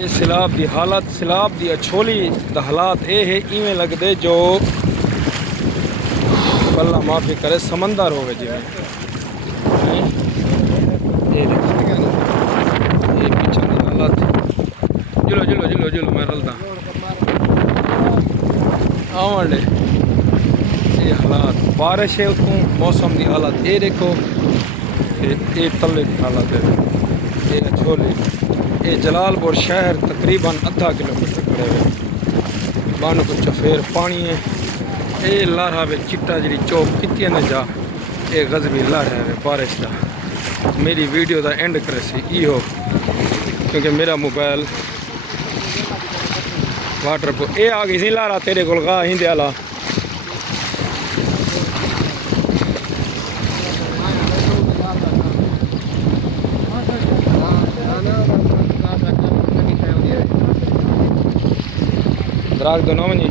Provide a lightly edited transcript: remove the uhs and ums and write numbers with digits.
ये सैलाब की हालत, सैलाब की अछोली दा हालात ये है, इवें लगते जो अल्लाह माफ़ी करे समंदर हो जिमें। ये पिछले की हालत, जिलो जिलो जिलो जिलो मैं रलता आवन ये हालात, बारिश है उतों मौसम की हालत ये देखो, ये तले की हालत है, ये अछोली। ये जलालपुर शहर तकरीबन आधा किलोमीटर खड़े हुए बन को चफेर पानी है। ये लारा वे चिट्टा जी चौक कितनी ने जा, ये गजबी लारा है बारिश का। मेरी वीडियो का एंड करे सी हो, क्योंकि मेरा मोबाइल वाटर प्रूफ ये आ गई सी लारा तेरे को गा ही दयाला। राग दो नौमनी